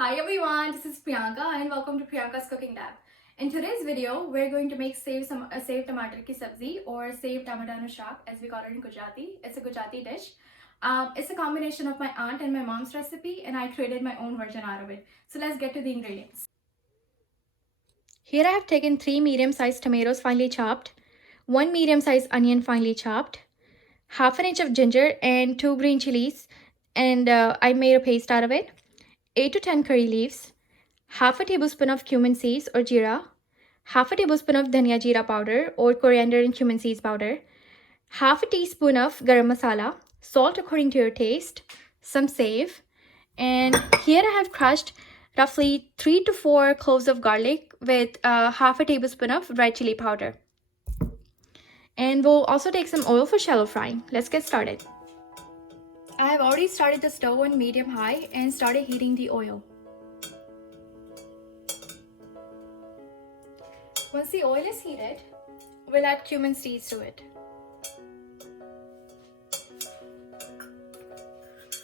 Hi everyone, this is Priyanka and welcome to Priyanka's Cooking Lab. In today's video, we're going to make save Tamatar ki Subzi or save Tamatar no Shaak as we call it in Gujarati. It's a Gujarati dish. It's a combination of my aunt and my mom's recipe and I created my own version out of it. So let's get to the ingredients. Here I have taken 3 medium-sized tomatoes finely chopped, 1 medium-sized onion finely chopped, half an inch of ginger and 2 green chilies, and I made a paste out of it. 8 to 10 curry leaves, half a tablespoon of cumin seeds or jeera, half a tablespoon of dhania jeera powder or coriander and cumin seeds powder, half a teaspoon of garam masala, salt according to your taste, some save, and here I have crushed roughly 3 to 4 cloves of garlic with half a tablespoon of red chili powder. And we'll also take some oil for shallow frying. Let's get started. I have already started the stove on medium-high and started heating the oil. Once the oil is heated, we'll add cumin seeds to it.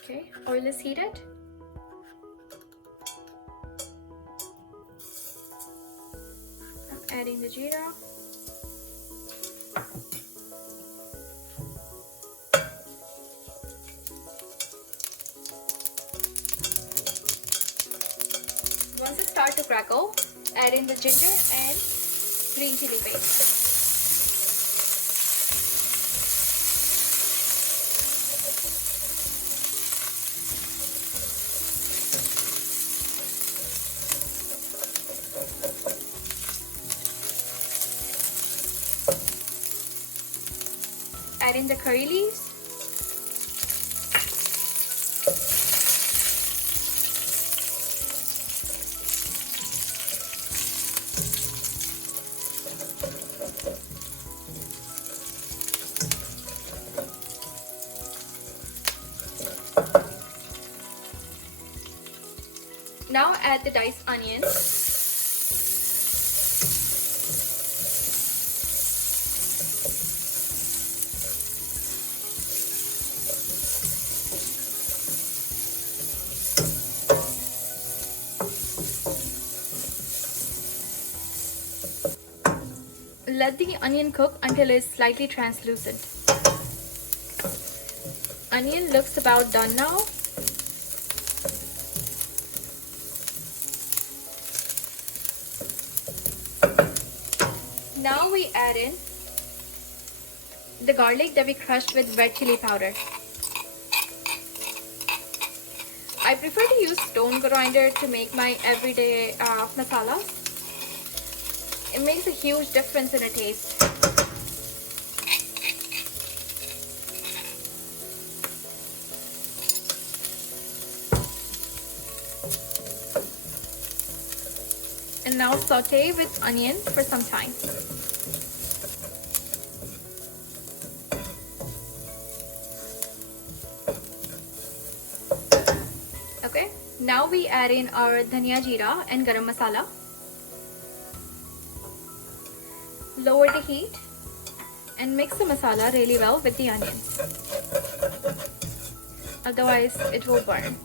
Okay, oil is heated. I'm adding the jeera. Once it starts to crackle, add in the ginger and green chili paste. Add in the curry leaves. Now add the diced onions. Let the onion cook until it's slightly translucent. Onion looks about done now. Now we add in the garlic that we crushed with red chili powder. I prefer to use stone grinder to make my everyday masala. It makes a huge difference in the taste. And now saute with onion for some time. Okay, now we add in our dhania jeera and garam masala. Lower the heat and mix the masala really well with the onions. Otherwise, it will burn.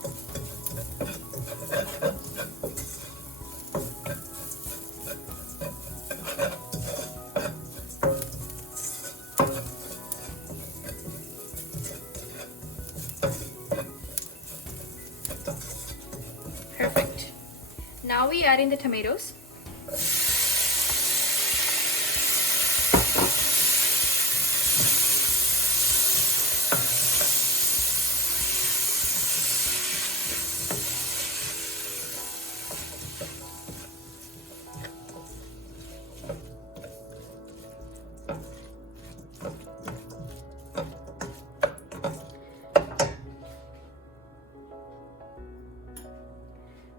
Perfect. Now we add in the tomatoes.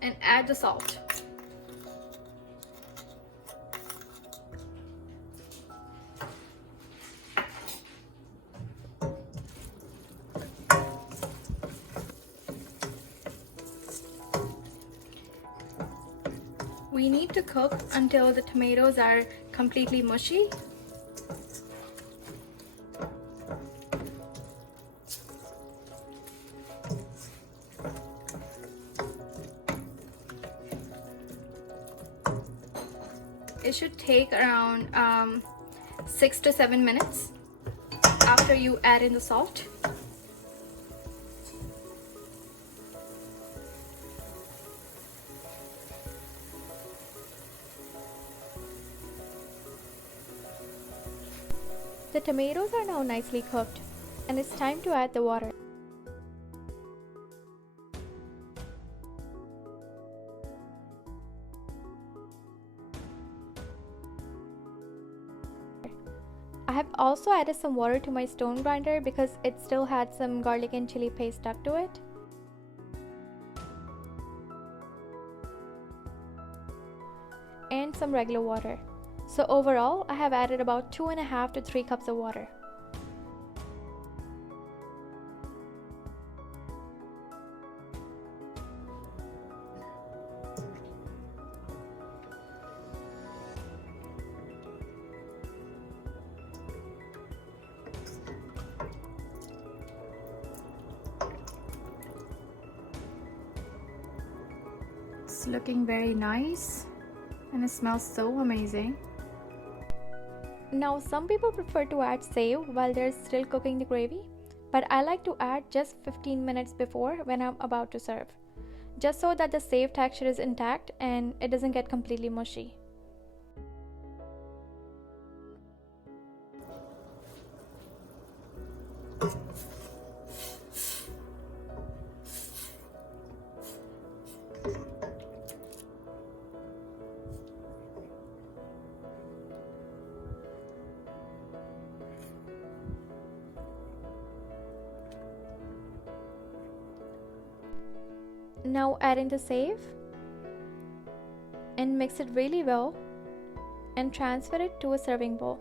And add the salt. We need to cook until the tomatoes are completely mushy. It should take around 6 to 7 minutes after you add in the salt. The tomatoes are now nicely cooked, and it's time to add the water. I have also added some water to my stone grinder because it still had some garlic and chili paste stuck to it. And some regular water. So overall, I have added about 2.5 to 3 cups of water. It's looking very nice and it smells so amazing. Now some people prefer to add save while they're still cooking the gravy, but I like to add just 15 minutes before when I'm about to serve, just so that the save texture is intact and it doesn't get completely mushy. Now add in the save and mix it really well and transfer it to a serving bowl.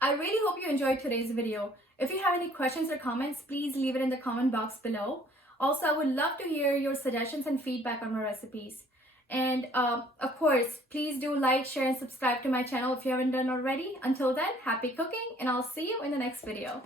I really hope you enjoyed today's video. If you have any questions or comments, please leave it in the comment box below. Also, I would love to hear your suggestions and feedback on my recipes. And of course, please do like, share, and subscribe to my channel if you haven't done already. Until then, happy cooking, and I'll see you in the next video.